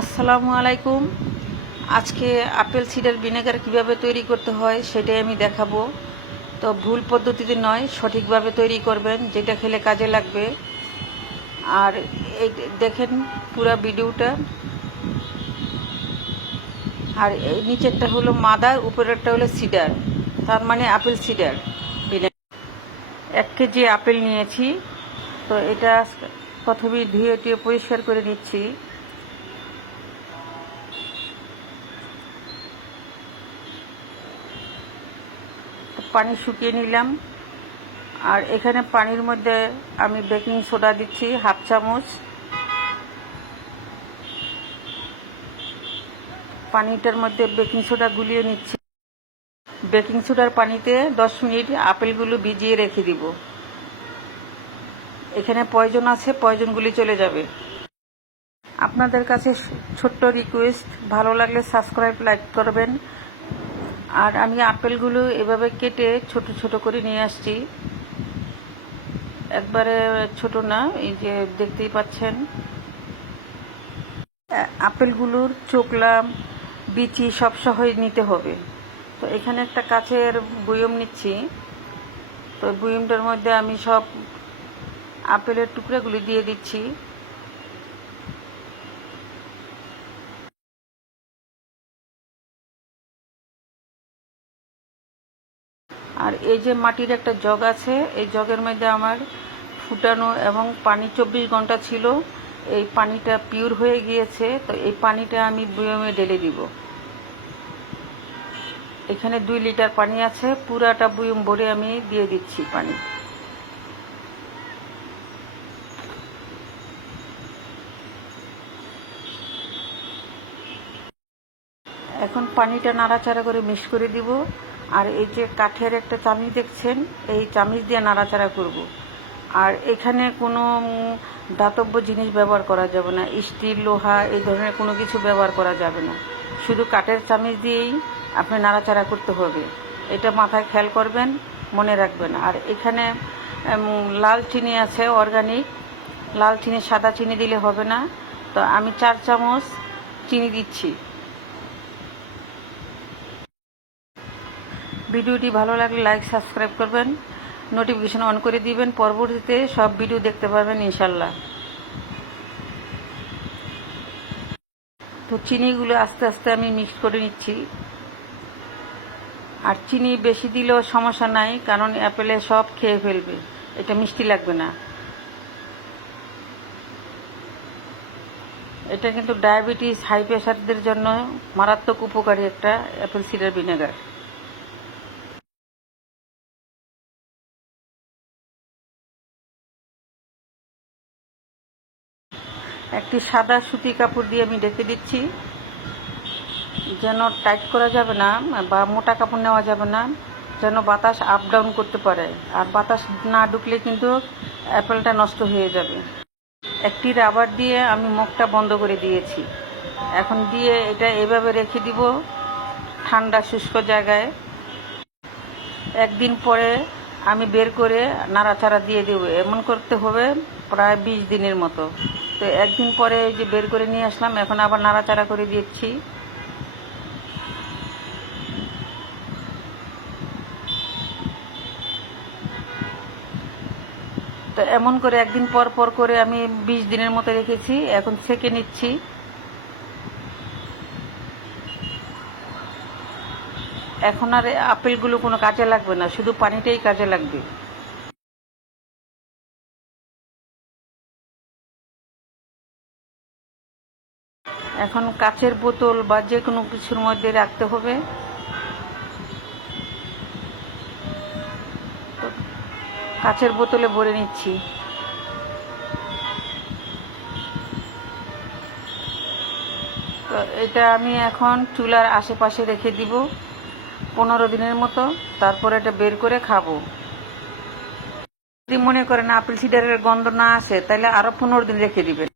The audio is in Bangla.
আসসালামু আলাইকুম। আজকে আপেল সিডার ভিনেগার কীভাবে তৈরি করতে হয় সেটাই আমি দেখাবো। তো ভুল পদ্ধতিতে নয়, সঠিকভাবে তৈরি করবেন, যেটা খেলে কাজে লাগবে। আর এই দেখেন পুরা ভিডিওটা। আর এই নিচেরটা হলো মাদার উপরেরটা হলো সিডার। তার মানে আপেল সিডার এক কেজি আপেল নিয়েছি। তো এটা প্রথমে ধুয়ে টুয়ে পরিষ্কার করে নিচ্ছি। পানি শুকিয়ে নিলাম। আর এখানে পানির মধ্যে আমি বেকিং সোডা দিচ্ছি, হাফ চামচ। পানিটার মধ্যে বেকিং সোডা গুলিয়ে নিচ্ছি। বেকিং সোডার পানিতে দশ মিনিট আপেলগুলো ভিজিয়ে রেখে দিব। এখানে পয়জন আছে, পয়জনগুলি চলে যাবে। আপনাদের কাছে ছোট্ট রিকোয়েস্ট ভালো লাগলে সাবস্ক্রাইব লাইক করবেন। আর আমি আপেলগুলো এভাবে কেটে ছোট ছোট করে নিয়ে আসছি। একবারে ছোট না, এই যে দেখতেই পাচ্ছেন। আপেলগুলোর চোকলা, বিচি সব সহই নিতে হবে। তো এখানে একটা কাছের বয়ম নিচ্ছি। তো বয়মটার মধ্যে আমি সব আপেলের টুকরাগুলি দিয়ে দিচ্ছি। আর এই যে মাটির একটা জগ আছে, এই জগের মধ্যে আমার ফুটানো এবং পানি চব্বিশ ঘণ্টা ছিল। এই পানিটা পিওর হয়ে গিয়েছে, তো এই পানিটা আমি বয়মে ঢেলে দিব। এখানে দুই লিটার পানি আছে, পুরাটা বয়ম ভরে আমি দিয়ে দিচ্ছি পানি। এখন পানিটা নাড়াচাড়া করে মিক্স করে দিব। আর এই যে কাঠের একটা চামিচ দেখছেন, এই চামিচ দিয়ে নাড়াচাড়া করব। আর এখানে কোনো দাতব্য জিনিস ব্যবহার করা যাবে না, স্টিল, লোহা, এই ধরনের কোনো কিছু ব্যবহার করা যাবে না। শুধু কাঠের চামিচ দিয়েই আপনি নাড়াচাড়া করতে হবে। এটা মাথায় খেয়াল করবেন, মনে রাখবেন। আর এখানে লাল চিনি আছে, অর্গানিক। লাল চিনি, সাদা চিনি দিলে হবে না। তো আমি চার চামচ চিনি দিচ্ছি। ভিডিওটি ভালো লাগলে লাইক সাবস্ক্রাইব করবেন। নোটিফিকেশন অন করে দিবেন। পরবর্তীতে সব ভিডিও দেখতে পারবেন ইনশাল্লাহ তো চিনিগুলো আস্তে আস্তে আমি মিক্স করে নিচ্ছি। আর চিনি বেশি দিলেও সমস্যা নাই, কারণ অ্যাপেলে সব খেয়ে ফেলবে। এটা মিষ্টি লাগবে না। এটা কিন্তু ডায়াবেটিস, হাই প্রেশারদের জন্য মারাত্মক উপকারী একটা অ্যাপেল সিডার ভিনেগার। একটি সাদা সুতি কাপড় দিয়ে আমি ডেকে দিচ্ছি। যেন টাইট করা যাবে না বা মোটা কাপড় নেওয়া যাবে না, যেন বাতাস আপ ডাউন করতে পারে। আর বাতাস না ঢুকলে কিন্তু অ্যাপেলটা নষ্ট হয়ে যাবে। একটি রাবার দিয়ে আমি মুখটা বন্ধ করে দিয়েছি। এখন দিয়ে এটা এভাবে রেখে দিব ঠান্ডা শুষ্ক জায়গায়। একদিন পরে আমি বের করে নাড়াচাড়া দিয়ে দেবো। এমন করতে হবে প্রায় বিশ দিনের মতো। তো একদিন পরে যে বের করে নিয়ে আসলাম, এখন আবার নাড়াচাড়া করে দিচ্ছি। তো এমন করে একদিন পর পর করে আমি বিশ দিনের মতো রেখেছি, এখন সেকে নিচ্ছি। এখন আর আপেলগুলো কোনো কাজে লাগবে না, শুধু পানিটাই কাজে লাগবে। এখন কাচের বোতল বা যে কোনো কিছুর মধ্যে রাখতে হবে। কাচের বোতলে ভরে নিচ্ছি। তো এটা আমি এখন চুলার আশেপাশে রেখে দিব পনেরো দিনের মতো, তারপর এটা বের করে খাব। যদি মনে করেন আপেল সিডারের গন্ধ না আসে, তাহলে আরও পনেরো দিন রেখে দিবেন।